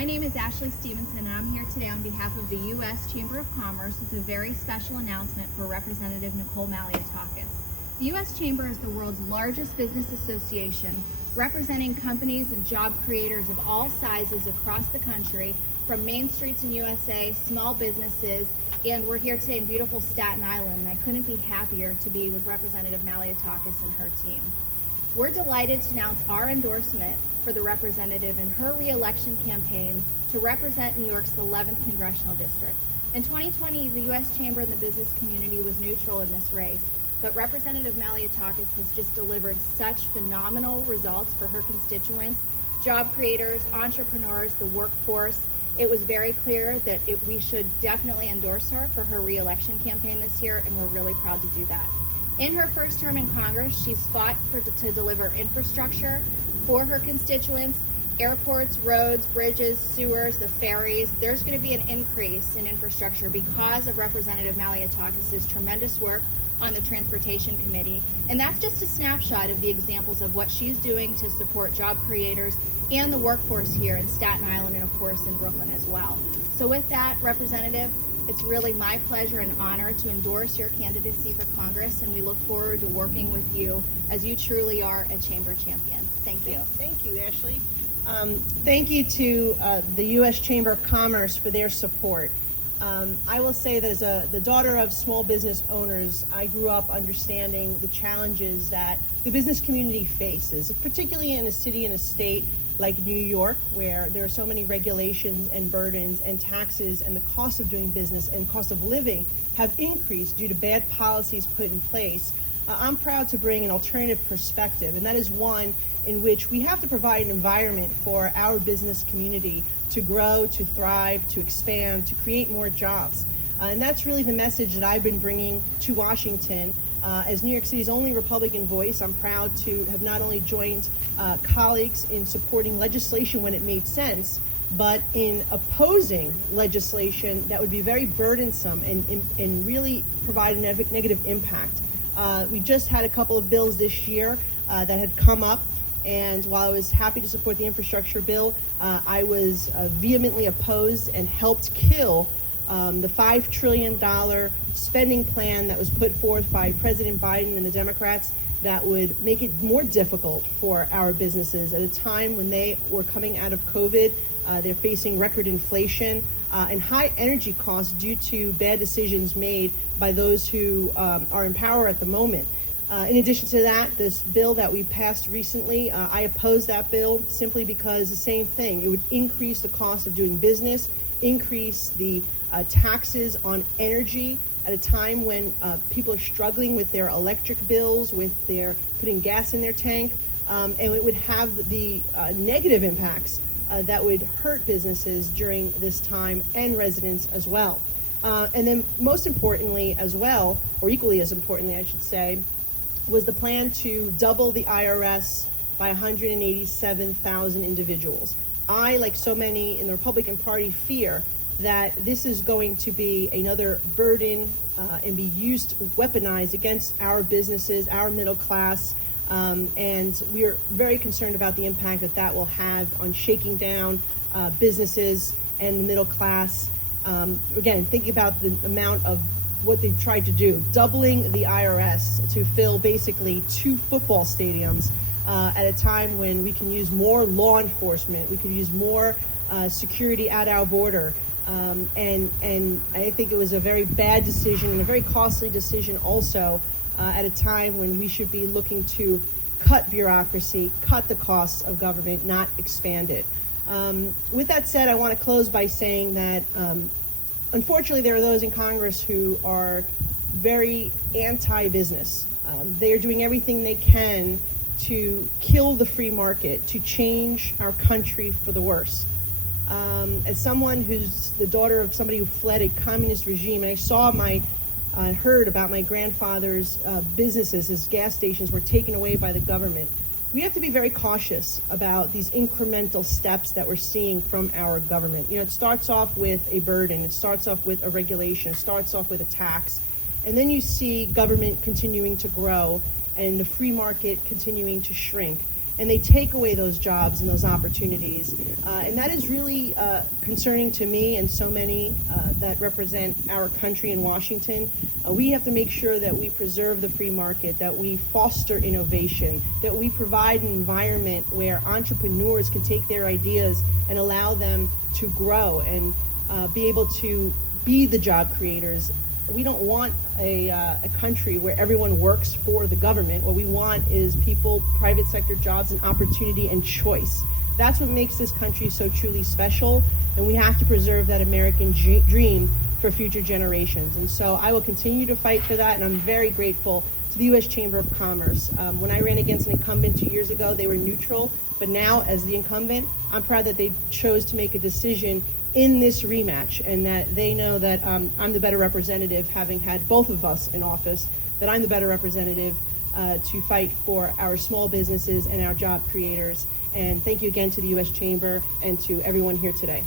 My name is Ashley Stevenson, and I'm here today on behalf of the U.S. Chamber of Commerce with a very special announcement for Representative Nicole Malliotakis. The U.S. Chamber is the world's largest business association, representing companies and job creators of all sizes across the country, from main streets in USA, small businesses, and we're here today in beautiful Staten Island, and I couldn't be happier to be with Representative Malliotakis and her team. We're delighted to announce our endorsement for the representative in her re-election campaign to represent New York's 11th Congressional District. In 2020, the U.S. Chamber and the business community was neutral in this race, but Representative Malliotakis has just delivered such phenomenal results for her constituents, job creators, entrepreneurs, the workforce. It was very clear that we should definitely endorse her for her re-election campaign this year, and we're really proud to do that. In her first term in Congress, she's fought to deliver infrastructure for her constituents, airports, roads, bridges, sewers, the ferries. There's going to be an increase in infrastructure because of Representative Malliotakis' tremendous work on the Transportation Committee. And that's just a snapshot of the examples of what she's doing to support job creators and the workforce here in Staten Island and, of course, in Brooklyn as well. So with that, Representative, it's really my pleasure and honor to endorse your candidacy for Congress, and we look forward to working with you as you truly are a chamber champion. Thank you. Thank you, Ashley. Thank you to the U.S. Chamber of Commerce for their support. I will say that as the daughter of small business owners, I grew up understanding the challenges that the business community faces, particularly in a city and a state like New York, where there are so many regulations and burdens and taxes, and the cost of doing business and cost of living have increased due to bad policies put in place. I'm proud to bring an alternative perspective, and that is one in which we have to provide an environment for our business community to grow, to thrive, to expand, to create more jobs. And that's really the message that I've been bringing to Washington. As New York City's only Republican voice, I'm proud to have not only joined colleagues in supporting legislation when it made sense, but in opposing legislation that would be very burdensome and really provide a negative impact. We just had a couple of bills this year that had come up, and while I was happy to support the infrastructure bill, I was vehemently opposed and helped kill the $5 trillion spending plan that was put forth by President Biden and the Democrats that would make it more difficult for our businesses at a time when they were coming out of COVID. They're facing record inflation and high energy costs due to bad decisions made by those who are in power at the moment. In addition to that, this bill that we passed recently, I opposed that bill simply because the same thing. It would increase the cost of doing business, increase the taxes on energy at a time when people are struggling with their electric bills, with their putting gas in their tank, and it would have the negative impacts that would hurt businesses during this time and residents as well. And then most importantly as well, or equally as importantly I should say, was the plan to double the IRS by 187,000 individuals. I, like so many in the Republican Party, fear that this is going to be another burden and be used, weaponized against our businesses, our middle class, and we are very concerned about the impact that that will have on shaking down businesses and the middle class. Again, thinking about the amount of what they've tried to do, doubling the IRS to fill basically 2 football stadiums at a time when we can use more law enforcement, we could use more security at our border. And I think it was a very bad decision and a very costly decision also at a time when we should be looking to cut bureaucracy, cut the costs of government, not expand it. With that said, I want to close by saying that unfortunately there are those in Congress who are very anti-business. They are doing everything they can to kill the free market, to change our country for the worse. As someone who's the daughter of somebody who fled a communist regime, and I heard about my grandfather's businesses, his gas stations were taken away by the government. We have to be very cautious about these incremental steps that we're seeing from our government. You know, it starts off with a burden, it starts off with a regulation, it starts off with a tax, and then you see government continuing to grow and the free market continuing to shrink. and they take away those jobs and those opportunities. And that is really concerning to me and so many that represent our country in Washington. We have to make sure that we preserve the free market, that we foster innovation, that we provide an environment where entrepreneurs can take their ideas and allow them to grow and be able to be the job creators. We don't want a country where everyone works for the government. What we want is people, private sector jobs, and opportunity and choice. That's what makes this country so truly special, and we have to preserve that American dream for future generations. And so I will continue to fight for that, and I'm very grateful to the U.S. Chamber of Commerce. When I ran against an incumbent 2 years ago, they were neutral, but now as the incumbent, I'm proud that they chose to make a decision in this rematch, and that they know that I'm the better representative, having had both of us in office, that I'm the better representative to fight for our small businesses and our job creators. And thank you again to the U.S. Chamber and to everyone here today.